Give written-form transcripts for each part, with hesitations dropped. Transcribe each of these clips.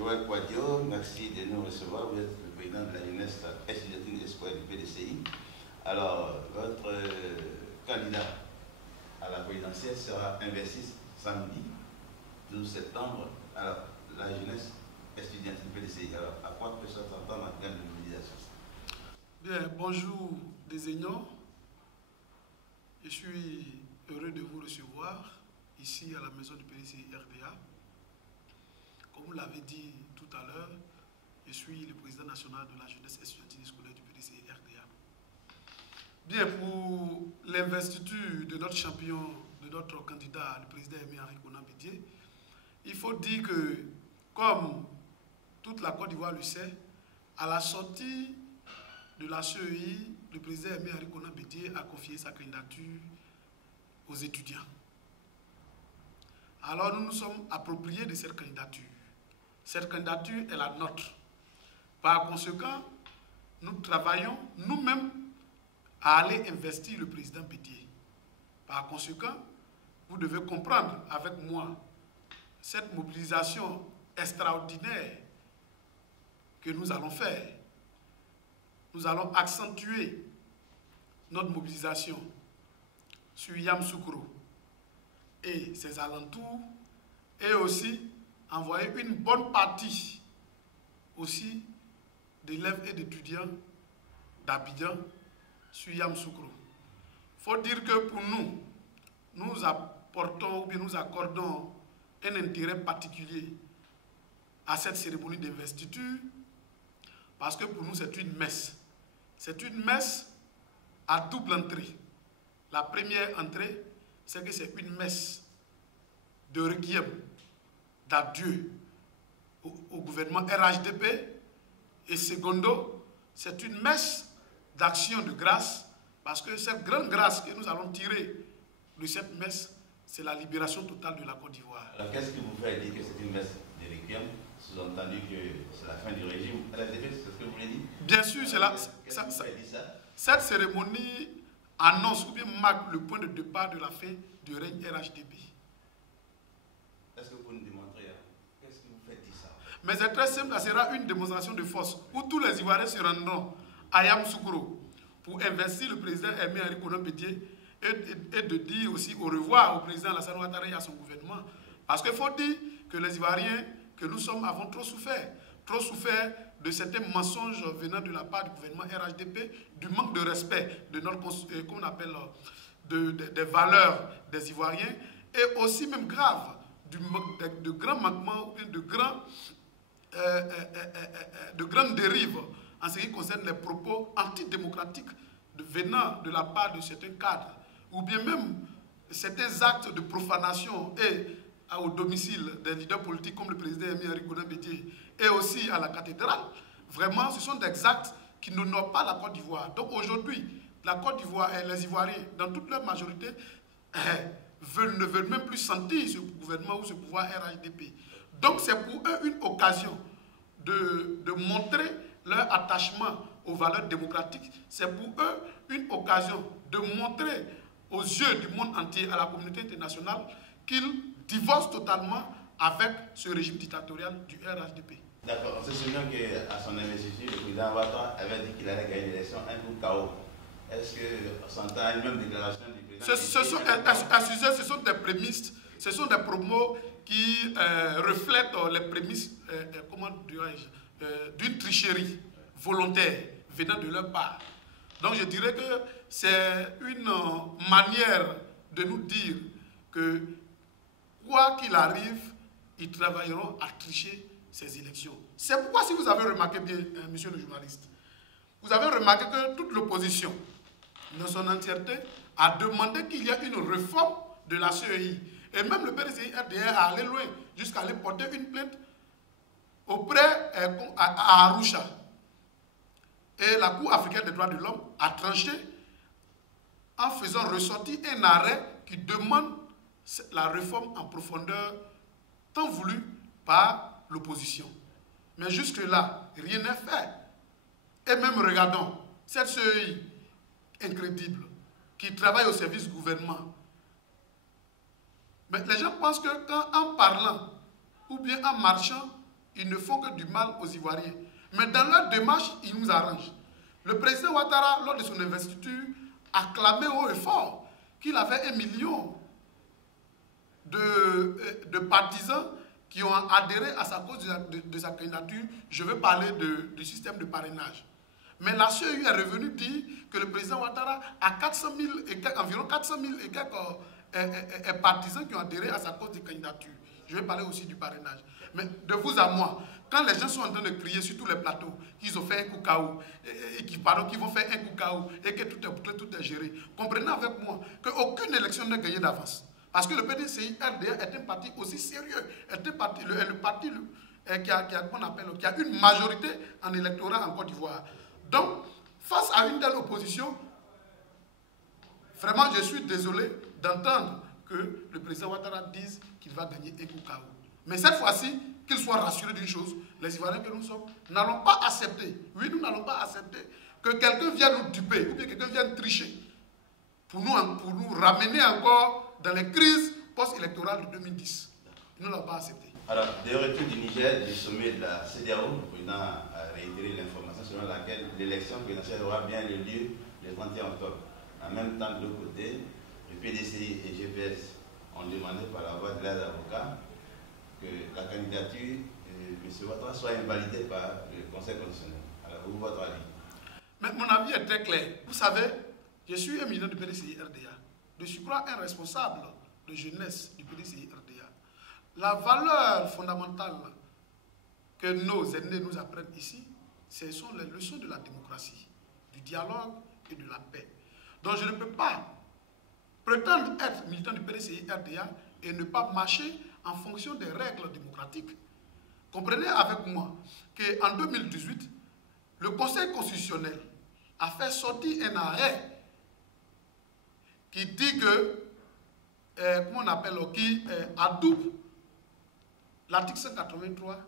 Joël Poidio, merci de nous recevoir. Vous êtes le président de la jeunesse estudiantine espoir du PDCI. Alors, votre candidat à la présidentielle sera investi samedi 12 septembre. Alors, la jeunesse estudiantine du PDCI. Alors, à quoi peut s'attendre en termes de mobilisation? Bien, bonjour Désignants. Je suis heureux de vous recevoir ici à la maison du PDCI RDA. Comme vous l'avez dit tout à l'heure, je suis le président national de la jeunesse estudiantine scolaire du PDCI RDA. Bien, pour l'investiture de notre champion, de notre candidat, le président Aimé-Henri Konan Bédié, il faut dire que, comme toute la Côte d'Ivoire le sait, à la sortie de la CEI, le président Aimé-Henri Konan Bédié a confié sa candidature aux étudiants. Alors nous nous sommes appropriés de cette candidature. Cette candidature est la nôtre. Par conséquent, nous travaillons nous-mêmes à aller investir le président Bédié. Par conséquent, vous devez comprendre avec moi cette mobilisation extraordinaire que nous allons faire. Nous allons accentuer notre mobilisation sur Yamoussoukro et ses alentours, et aussi envoyer une bonne partie aussi d'élèves et d'étudiants d'Abidjan sur Yamoussoukro. Il faut dire que pour nous, nous apportons ou bien nous accordons un intérêt particulier à cette cérémonie d'investiture parce que pour nous c'est une messe. C'est une messe à double entrée. La première entrée, c'est que c'est une messe de requiem, d'adieu au gouvernement RHDP. Et secondo, c'est une messe d'action de grâce, parce que cette grande grâce que nous allons tirer de cette messe, c'est la libération totale de la Côte d'Ivoire. Alors qu'est-ce qui vous fait dire que c'est une messe de requiem? Sous-entendu que c'est la fin du régime RHDP, c'est ce que vous voulez dire? Bien sûr, c'est là. Cette cérémonie annonce ou bien marque le point de départ de la fin du règne RHDP. Est-ce que vous nous démontrez? Qu'est-ce que vous faites dire ça? Mais c'est très simple, ça sera une démonstration de force où tous les Ivoiriens se rendront à Yamoussoukro pour investir le président Aimé-Henri Konan Bédié et de dire aussi au revoir au président Alassane Ouattara et à son gouvernement. Parce qu'il faut dire que les Ivoiriens que nous sommes avons trop souffert de certains mensonges venant de la part du gouvernement RHDP, du manque de respect de notre, qu'on appelle, des valeurs des Ivoiriens, et aussi même grave, de grands manquements, de grandes dérives en ce qui concerne les propos antidémocratiques venant de la part de certains cadres, ou bien même certains actes de profanation et au domicile des leaders politiques comme le président Aimé-Henri Konan Bédié et aussi à la cathédrale. Vraiment, ce sont des actes qui n'honorent pas la Côte d'Ivoire. Donc aujourd'hui, la Côte d'Ivoire et les Ivoiriens, dans toute leur majorité, ne veulent même plus sentir ce gouvernement ou ce pouvoir RHDP. Donc c'est pour eux une occasion de montrer leur attachement aux valeurs démocratiques. C'est pour eux une occasion de montrer aux yeux du monde entier, à la communauté internationale, qu'ils divorcent totalement avec ce régime dictatorial du RHDP. D'accord, on se souvient qu'à son investiture, le président Ouattara avait dit qu'il allait gagner l'élection un coup KO. Est-ce que s'entend à une même déclaration du président? Ce sont des prémices, ce sont des promos qui reflètent les prémices, d'une tricherie volontaire venant de leur part. Donc je dirais que c'est une manière de nous dire que quoi qu'il arrive, ils travailleront à tricher ces élections. C'est pourquoi, si vous avez remarqué bien, monsieur le journaliste, vous avez remarqué que toute l'opposition, dans son entièreté, a demandé qu'il y ait une réforme de la CEI. Et même le PDCI RDA a allé loin, jusqu'à aller porter une plainte auprès à Arusha. Et la Cour africaine des droits de l'homme a tranché en faisant ressortir un arrêt qui demande la réforme en profondeur tant voulue par l'opposition. Mais jusque-là, rien n'est fait. Et même regardons, cette CEI incrédible qui travaille au service du gouvernement. Mais les gens pensent que en parlant ou bien en marchant, ils ne font que du mal aux Ivoiriens. Mais dans leur démarche, ils nous arrangent. Le président Ouattara, lors de son investiture, a clamé haut et fort qu'il avait 1 million de partisans qui ont adhéré à sa cause de sa candidature. Je veux parler du système de parrainage. Mais la CEU est revenue dire que le président Ouattara a environ 400 000 et quelques partisans qui ont adhéré à sa cause de candidature. Je vais parler aussi du parrainage. Mais de vous à moi, quand les gens sont en train de crier sur tous les plateaux qu'ils ont fait un coup KO, et qu'ils vont faire un coup KO, et que tout est géré, comprenez avec moi qu'aucune élection n'est gagnée d'avance. Parce que le PDCI RDA est un parti aussi sérieux, est un parti, le parti qui a une majorité en électorat en Côte d'Ivoire. Donc, face à une telle opposition, vraiment je suis désolé d'entendre que le président Ouattara dise qu'il va gagner un coup KO. Mais cette fois-ci, qu'il soit rassuré d'une chose, les Ivoiriens que nous sommes n'allons pas accepter, oui, nous n'allons pas accepter que quelqu'un vienne nous duper, ou bien quelqu'un vienne tricher pour nous ramener encore dans les crises post-électorales de 2010. Nous n'allons pas accepter. Alors, de retour du Niger, du sommet de la CEDEAO, le président a réitéré l'information selon laquelle l'élection présidentielle aura bien le lieu le 31 octobre. En même temps, de l'autre côté, le PDCI et GPS ont demandé par la voix de leurs avocats que la candidature de M. Ouattara soit invalidée par le Conseil constitutionnel. Alors, vous, votre avis? Mais mon avis est très clair. Vous savez, je suis un militant du PDCI RDA. De surcroît, un responsable de jeunesse du PDCI RDA. La valeur fondamentale que nos aînés nous apprennent ici, ce sont les leçons de la démocratie, du dialogue et de la paix. Donc je ne peux pas prétendre être militant du PDCI RDA et ne pas marcher en fonction des règles démocratiques. Comprenez avec moi qu'en 2018, le Conseil constitutionnel a fait sortir un arrêt qui dit que, comment on appelle, qui adoube l'article 183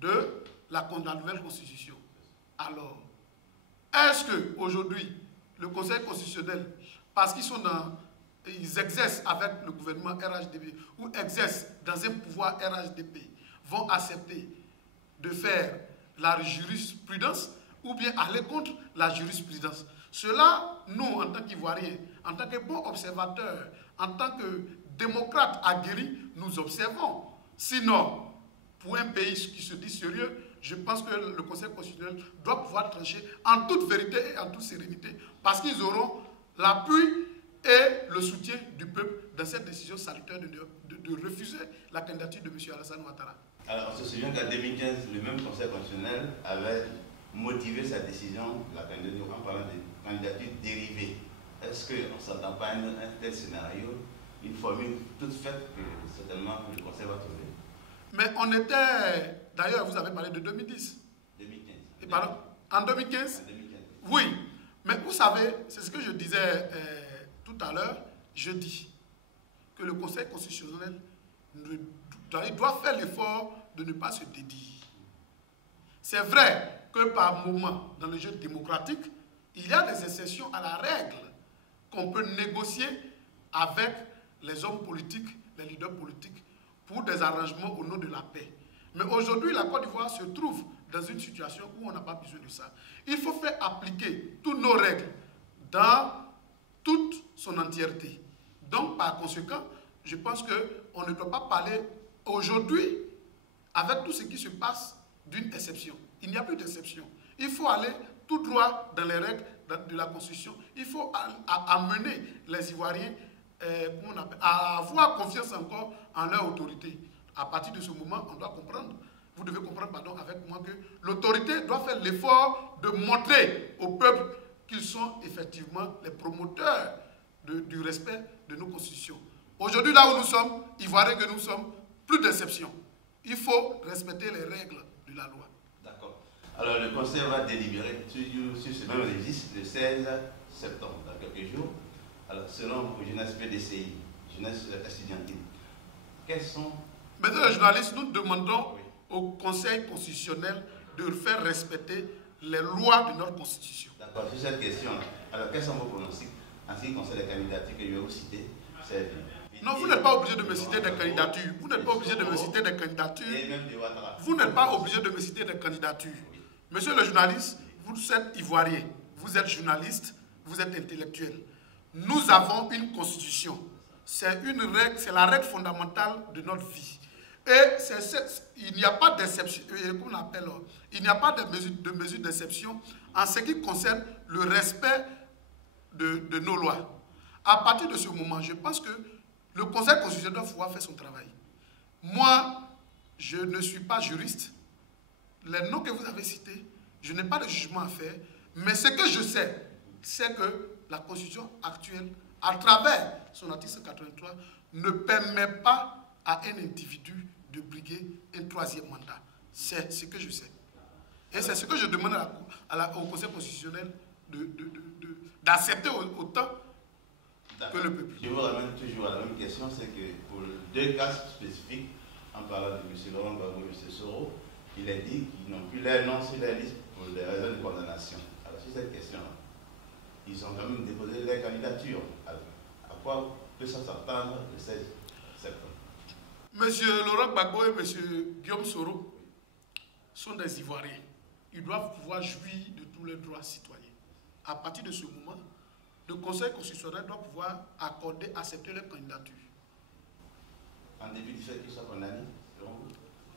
de la nouvelle constitution. Alors, est-ce qu'aujourd'hui, le Conseil constitutionnel, parce qu'ils exercent avec le gouvernement RHDP ou exercent dans un pouvoir RHDP, vont accepter de faire la jurisprudence ou bien aller contre la jurisprudence? Cela, nous, en tant qu'Ivoiriens, en tant que bons observateurs, en tant que démocrates aguerris, nous observons. Sinon, pour un pays qui se dit sérieux, je pense que le Conseil constitutionnel doit pouvoir trancher en toute vérité et en toute sérénité, parce qu'ils auront l'appui et le soutien du peuple dans cette décision salutaire de refuser la candidature de M. Alassane Ouattara. Alors, on se souvient qu'en 2015, le même Conseil constitutionnel avait motivé sa décision, la candidature, en parlant de candidature dérivée. Est-ce qu'on ne s'attend pas à un tel scénario, une formule toute faite que certainement le Conseil va trouver? Mais on était, d'ailleurs, vous avez parlé de 2010. 2015. Et pardon, en 2015? En 2015. Oui, mais vous savez, c'est ce que je disais tout à l'heure, je dis que le Conseil constitutionnel doit faire l'effort de ne pas se dédier. C'est vrai que par moment, dans le jeu démocratique, il y a des exceptions à la règle qu'on peut négocier avec les hommes politiques, les leaders politiques, pour des arrangements au nom de la paix. Mais aujourd'hui, la Côte d'Ivoire se trouve dans une situation où on n'a pas besoin de ça. Il faut faire appliquer toutes nos règles dans toute son entièreté. Donc, par conséquent, je pense qu'on ne doit pas parler aujourd'hui, avec tout ce qui se passe, d'une exception. Il n'y a plus d'exception. Il faut aller tout droit dans les règles de la Constitution. Il faut amener les Ivoiriens à avoir confiance encore en leur autorité. À partir de ce moment, on doit comprendre, vous devez comprendre, pardon, avec moi, que l'autorité doit faire l'effort de montrer au peuple qu'ils sont effectivement les promoteurs du respect de nos constitutions. Aujourd'hui, là où nous sommes, Ivoiriens que nous sommes, plus d'exception. Il faut respecter les règles de la loi. D'accord. Alors, le Conseil va délibérer sur ce même registre le 16 septembre, dans quelques jours. Alors, selon vos jeunesse PDCI, jeunesse estudiantine, quels sont... Mesdames les journalistes, nous demandons au Conseil constitutionnel de faire respecter les lois de notre Constitution. D'accord, sur cette question, alors quels sont vos pronostics en ce qui concerne les candidatures que je vais vous citer? C'est Non, vous n'êtes pas obligé de me citer des candidatures. Vous n'êtes pas obligé de me citer des candidatures. Vous n'êtes pas obligé de me citer des candidatures. Monsieur le journaliste, vous êtes ivoirien, vous êtes journaliste, vous êtes intellectuel. Nous avons une constitution. C'est une règle, c'est la règle fondamentale de notre vie. Et il n'y a pas d'exception, qu'on appelle, il n'y a pas de mesure d'exception en ce qui concerne le respect de nos lois. À partir de ce moment, je pense que le Conseil constitutionnel doit pouvoir faire son travail. Moi, je ne suis pas juriste. Les noms que vous avez cités, je n'ai pas de jugement à faire. Mais ce que je sais, c'est que la Constitution actuelle, à travers son article 83, ne permet pas à un individu de briguer un troisième mandat. C'est ce que je sais. Et c'est ce que je demande au Conseil constitutionnel d'accepter autant que le peuple. Je vous ramène toujours à la même question, c'est que pour deux cas spécifiques, en parlant de M. Laurent Gbagbo et M. Soro, il a dit qu'ils n'ont plus leur nom sur la liste pour des raisons de condamnation. Alors sur cette question-là, ils ont quand même déposé leur candidature. Alors, à quoi peut-ça s'attendre le 16 septembre? M. Laurent Gbagbo et M. Guillaume Soro sont des Ivoiriens. Ils doivent pouvoir jouir de tous leurs droits citoyens. À partir de ce moment, le Conseil constitutionnel doit pouvoir accepter leur candidature. En début du fait qu'ils soient condamnés,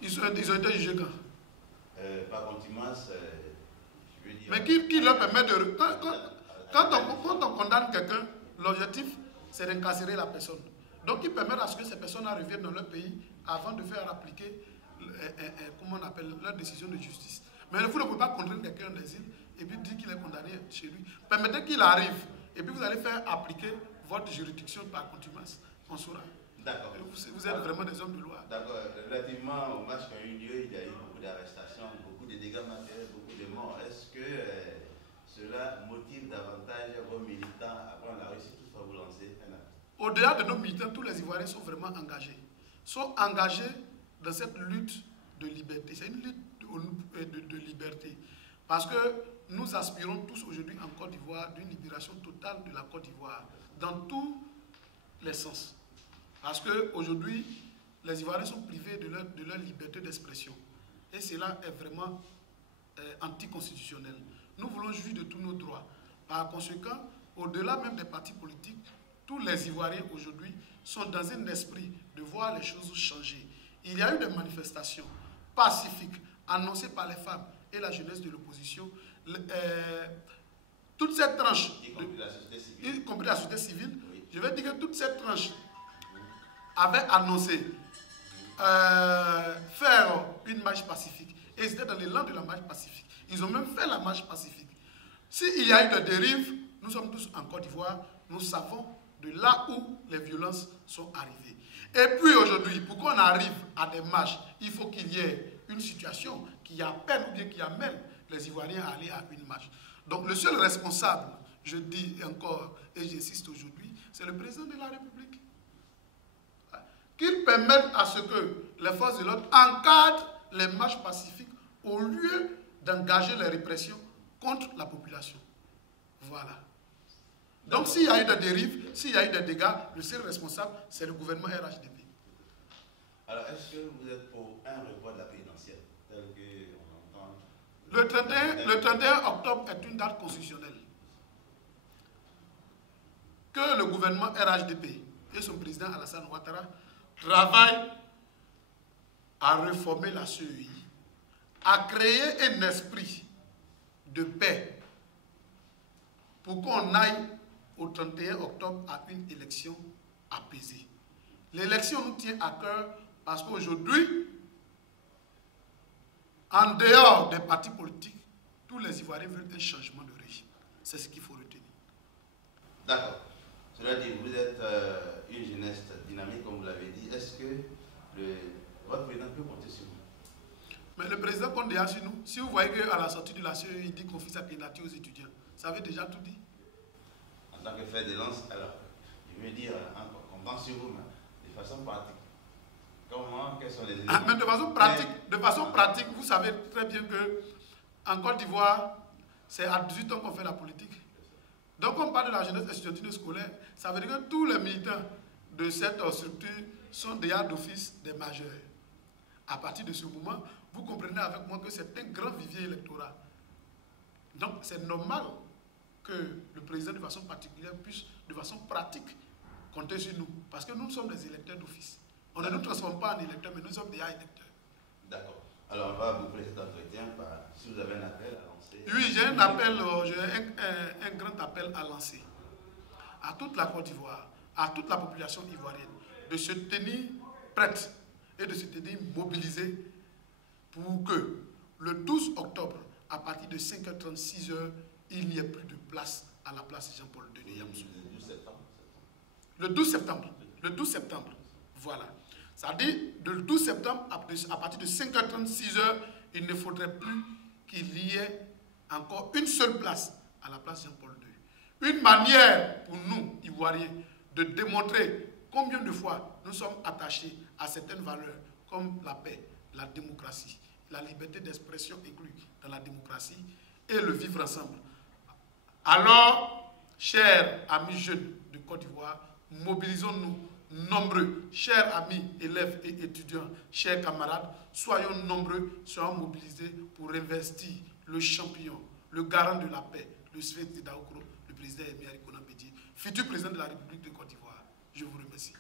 ils ont été jugés quand? Par contumace, je veux dire... Mais qui leur permet de... Quand on condamne quelqu'un, l'objectif, c'est d'incarcérer la personne. Donc, ils permettent à ce que ces personnes reviennent dans leur pays avant de faire appliquer, comment on appelle, leur décision de justice. Mais vous ne pouvez pas contraindre quelqu'un en exil et puis dire qu'il est condamné chez lui. Permettez qu'il arrive et puis vous allez faire appliquer votre juridiction par contumace. On saura. D'accord. Vous êtes vraiment des hommes de loi. D'accord. Relativement au match qui a eu lieu, il y a eu beaucoup d'arrestations, beaucoup de dégâts matériels, beaucoup de morts. Est-ce que cela motive davantage vos militants à prendre la rue si toutefois vous lancez un acte? Au-delà de nos militants, tous les Ivoiriens sont vraiment engagés. Sont engagés dans cette lutte de liberté. C'est une lutte de liberté. Parce que nous aspirons tous aujourd'hui en Côte d'Ivoire d'une libération totale de la Côte d'Ivoire, dans tous les sens. Parce qu'aujourd'hui, les Ivoiriens sont privés de leur liberté d'expression. Et cela est vraiment anticonstitutionnel. Nous voulons jouir de tous nos droits. Par conséquent, au-delà même des partis politiques, tous les Ivoiriens aujourd'hui sont dans un esprit de voir les choses changer. Il y a eu des manifestations pacifiques annoncées par les femmes et la jeunesse de l'opposition. Toute cette tranche, y compris la société civile, oui. Je vais dire que toute cette tranche avait annoncé faire une marche pacifique. Et c'était dans l'élan de la marche pacifique. Ils ont même fait la marche pacifique. S'il y a eu des dérives, nous sommes tous en Côte d'Ivoire, nous savons de là où les violences sont arrivées. Et puis aujourd'hui, pour qu'on arrive à des marches, il faut qu'il y ait une situation qui appelle ou bien qui amène les Ivoiriens à aller à une marche. Donc le seul responsable, je dis encore et j'insiste aujourd'hui, c'est le président de la République. Qu'il permette à ce que les forces de l'ordre encadrent les marches pacifiques au lieu d'engager les répressions contre la population. Voilà. Donc s'il y a eu des dérives, s'il y a eu des dégâts, le seul responsable, c'est le gouvernement RHDP. Alors est-ce que vous êtes pour un report de la présidentielle tel qu'on entend? Le 31 octobre est une date constitutionnelle. Que le gouvernement RHDP et son président Alassane Ouattara travaillent à réformer la CEI, à créer un esprit de paix pour qu'on aille au 31 octobre à une élection apaisée. L'élection nous tient à cœur parce qu'aujourd'hui, en dehors des partis politiques, tous les Ivoiriens veulent un changement de régime. C'est ce qu'il faut retenir. D'accord. Cela dit, vous êtes une jeunesse dynamique, comme vous l'avez dit. Est-ce que votre président peut compter sur vous? Mais le président compte déjà sur nous. Si vous voyez qu'à la sortie de la CEI, il dit qu'on fait sa candidature aux étudiants, ça veut déjà tout dire. En tant que fait de lance, alors, je veux dire, encore, on compte sur vous, mais de façon pratique. Comment, quels sont les éléments? Mais de façon pratique, vous savez très bien qu'en Côte d'Ivoire, c'est à 18 ans qu'on fait la politique. Donc on parle de la jeunesse estudiantine scolaire, ça veut dire que tous les militants de cette structure sont déjà d'office des majeurs. À partir de ce moment, vous comprenez avec moi que c'est un grand vivier électoral. Donc c'est normal que le président de façon particulière puisse de façon pratique compter sur nous. Parce que nous sommes des électeurs d'office. On ne nous transforme pas en électeurs, mais nous sommes déjà électeurs. D'accord. Alors on va boucler cet entretien par, si vous avez un appel à lancer. Oui, j'ai un appel, j'ai un grand appel à lancer à toute la Côte d'Ivoire, à toute la population ivoirienne, de se tenir prête et de se tenir mobilisée pour que le 12 octobre, à partir de 5h30, 6h, il n'y ait plus de place à la place Jean-Paul II de Yamoussoukro. Le 12 septembre. Le 12 septembre. Le 12 septembre. Voilà. Ça dit, le 12 septembre, à partir de 5h30, 6h, il ne faudrait plus qu'il y ait encore une seule place à la place Jean-Paul II. Une manière pour nous, Ivoiriens, de démontrer combien de fois nous sommes attachés à certaines valeurs comme la paix, la démocratie, la liberté d'expression inclue dans la démocratie et le vivre ensemble. Alors, chers amis jeunes de Côte d'Ivoire, mobilisons-nous nombreux, chers amis, élèves et étudiants, chers camarades, soyons nombreux, soyons mobilisés pour investir le champion, le garant de la paix, le Svet Daoukro, le président Aimé Arikona Bédié, futur président de la République de Côte d'Ivoire. Je vous remercie.